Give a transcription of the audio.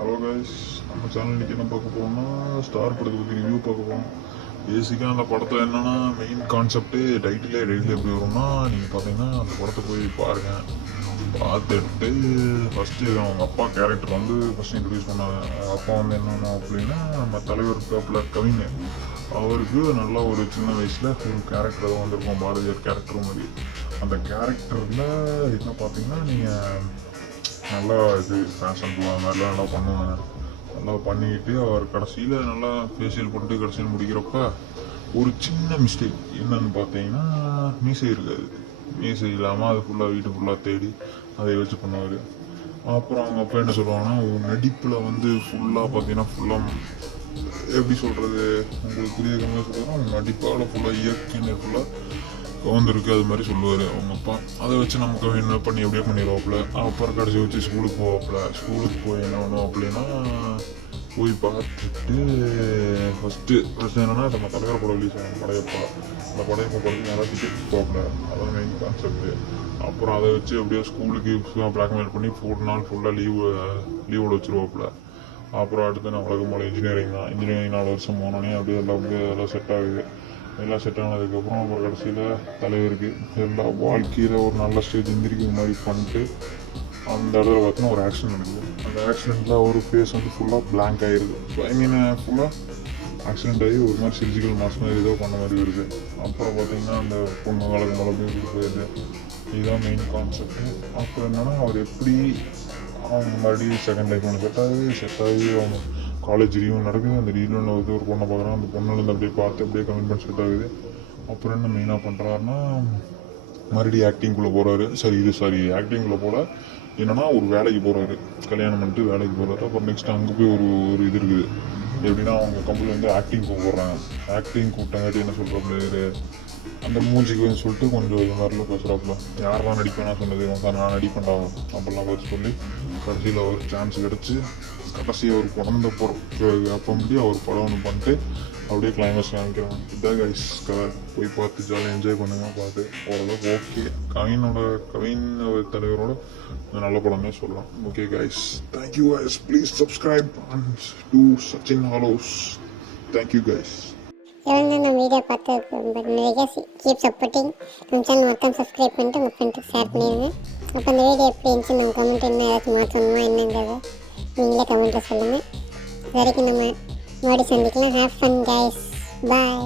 Hello guys, நம்ம channel இன்றைக்கி என்ன பார்க்க போகிறோம்னா ஸ்டார் படத்தை பற்றி ரிவ்யூ பார்க்க போகிறோம். பேசிக்காக அந்த படத்தில் என்னென்னா மெயின் கான்செப்ட்டு டைட்டிலே எப்படி வரும்னா, நீங்கள் பார்த்தீங்கன்னா அந்த படத்தை போய் பாருங்கள். பார்த்துட்டு ஃபஸ்ட்டு அவங்க அப்பா கேரக்டர் வந்து ஃபஸ்ட்டு இன்ட்ரடியூஸ் பண்ணாங்க. அவங்க அப்பா வந்து என்னென்னா அப்படின்னா நம்ம தலைவர் காப்பில் கவிஞர். அவருக்கு நல்லா ஒரு சின்ன வயசில் ஒரு கேரக்டர் தான் வந்திருக்கும், பாரதியார் கேரக்டர் மாதிரி. அந்த கேரக்டரில் என்ன பார்த்தீங்கன்னா நீங்கள் நல்லா இது ஃபேஷன் அந்த மாதிரிலாம் நல்லா பண்ணுவாங்க. நல்லா பண்ணிக்கிட்டு அவர் கடைசியில் நல்லா ஃபேஷியல் பண்ணிட்டு கடைசியில் முடிக்கிறப்ப ஒரு சின்ன மிஸ்டேக் என்னன்னு பார்த்தீங்கன்னா மீசை இருக்காது. மீசை இல்லாமல் அது ஃபுல்லாக வீட்டு ஃபுல்லாக தேடி அதை வச்சு பண்ணுவார். அப்புறம் அவங்க அப்பா என்ன சொல்லுவாங்கன்னா, நடிப்பில் வந்து ஃபுல்லாக பார்த்தீங்கன்னா ஃபுல்லாக எப்படி சொல்கிறது, உங்களுக்கு புரியுற மாதிரி சொல்லுவாங்க, நடிப்பால் ஃபுல்லாக இயற்கை ஃபுல்லாக கவுந்துருக்கு அது மாதிரி சொல்லுவார் அவங்க அப்பா. அதை வச்சு நமக்கு என்ன பண்ணி எப்படியே பண்ணிடுவாப்புல. அப்புறம் கடைசி வச்சு ஸ்கூலுக்கு போவாப்புல. ஸ்கூலுக்கு போய் என்ன பண்ணுவோம் அப்படின்னா போய் பார்த்துட்டு ஃபஸ்ட்டு என்னென்னா நம்ம தலைவர் படம் ரிலீஸ் ஆகும் படையப்பா. அந்த படையப்பா படத்துக்கு நல்லா டிக்கெட் போகல, அதான் மெயின் கான்செப்ட்டு. அப்புறம் அதை வச்சு எப்படியோ ஸ்கூலுக்கு பிளாக்மெயில் பண்ணி 4 நாள் ஃபுல்லாக லீவோட வச்சுருவாப்புல. அப்புறம் அடுத்து நான் வழக்கம் போல் இன்ஜினியரிங் 4 வருஷம் போனோடனே அப்படியே எல்லாம் செட் ஆகுது. எல்லாம் செட் ஆனதுக்கப்புறம் அப்புறம் கடைசியில் தலைவருக்கு எல்லா வாழ்க்கையில் ஒரு நல்ல ஸ்டேஜ் எந்திரிக்கிற மாதிரி பண்ணிட்டு அந்த இடத்துல பார்த்தீங்கன்னா ஒரு ஆக்சிடென்ட் நடக்குது. அந்த ஆக்சிடெண்ட்டில் ஒரு ஃபேஸ் வந்து ஃபுல்லாக பிளாங்க் ஆகிருது. ஃபுல்லாக ஆக்சிடென்ட் ஆகி ஒரு மாதிரி சர்ஜிக்கல் மாஸ் மாதிரி ஏதோ பண்ண மாதிரி வருது. அப்புறம் பார்த்தீங்கன்னா அந்த பொண்ணு வழக்கு மேலே போய் போயிடுது. இதுதான் மெயின் கான்செப்ட். அப்புறம் என்னென்னா அவர் எப்படி அவங்க மறுபடியும் செகண்ட் லைஃப் ஒன்று செட் ஆகி அவங்க காலேஜ் ரீவன் நடக்குது. அந்த ரீவனில் வந்து ஒரு பொண்ணை பார்க்குறான். அந்த பொண்ணுலேருந்து அப்படியே பார்த்து அப்படியே கமிட்மெண்ட் செட் ஆகுது. அப்புறம் என்ன மெயினாக பண்ணுறாருன்னா மறுபடியும் ஆக்டிங்குள்ளே போகிறாரு. ஆக்டிங்குள்ளே போல என்னென்னா ஒரு வேலைக்கு போகிறாரு, கல்யாணம் பண்ணிட்டு வேலைக்கு போகிறாரு. அப்புறம் நெக்ஸ்ட் அங்கே போய் ஒரு இது இருக்குது. எப்படின்னா அவங்க கம்பெனி வந்து ஆக்டிங் கூப்பிட்றாங்க. ஆக்டிங் கூப்பிட்டாங்காட்டி என்ன சொல்கிறாரு, அந்த மூஞ்சிக்கு சொல்லிட்டு கொஞ்சம் இது மாதிரிலாம் பேசுகிறாப்புல. யாரெல்லாம் நடிப்பேன் நான் சொன்னது நான் நடிப்பேன்டா அப்படிலாம் பேச சொல்லி கடைசியில் ஒரு சான்ஸ் கிடச்சி கடைசியாக ஒரு குழந்தை அப்போ முடியும் அவர் படம் ஒன்று பண்ணிட்டு அப்படியே கிளைமேக்ஸ் காமிக்கிறாங்க. இதான் கைஸ் கதை. போய் பார்த்து ஜாலியாக என்ஜாய் பண்ணுங்க. பார்த்து ஓரளவுக்கு ஓகே. கவின் தலைவரோட நல்ல படமே சொல்லலாம். Okay guys, thank you guys. Please subscribe and do சச்சின் ஹாலோஸ். Thank you guys. நம்ம வீடியோ பார்த்து நிறைய கீப் சப்போர்ட்டிங். நம்ம சேனல் மொத்தம் சப்ஸ்கிரைப் பண்ணிட்டு உங்கள் ஃப்ரெண்ட்ஸுக்கு ஷேர் பண்ணிடுங்க. அப்போ அந்த வீடியோ எப்படி இருந்துச்சு நம்ம கமெண்ட் என்ன ஏதாச்சும் மாற்றணுமா என்னங்கிறத நீங்களே கமெண்ட்டில் சொல்லுங்கள். இது வரைக்கும் நம்ம மறுபடியும் சந்திக்கலாம். Have fun guys. பாய்.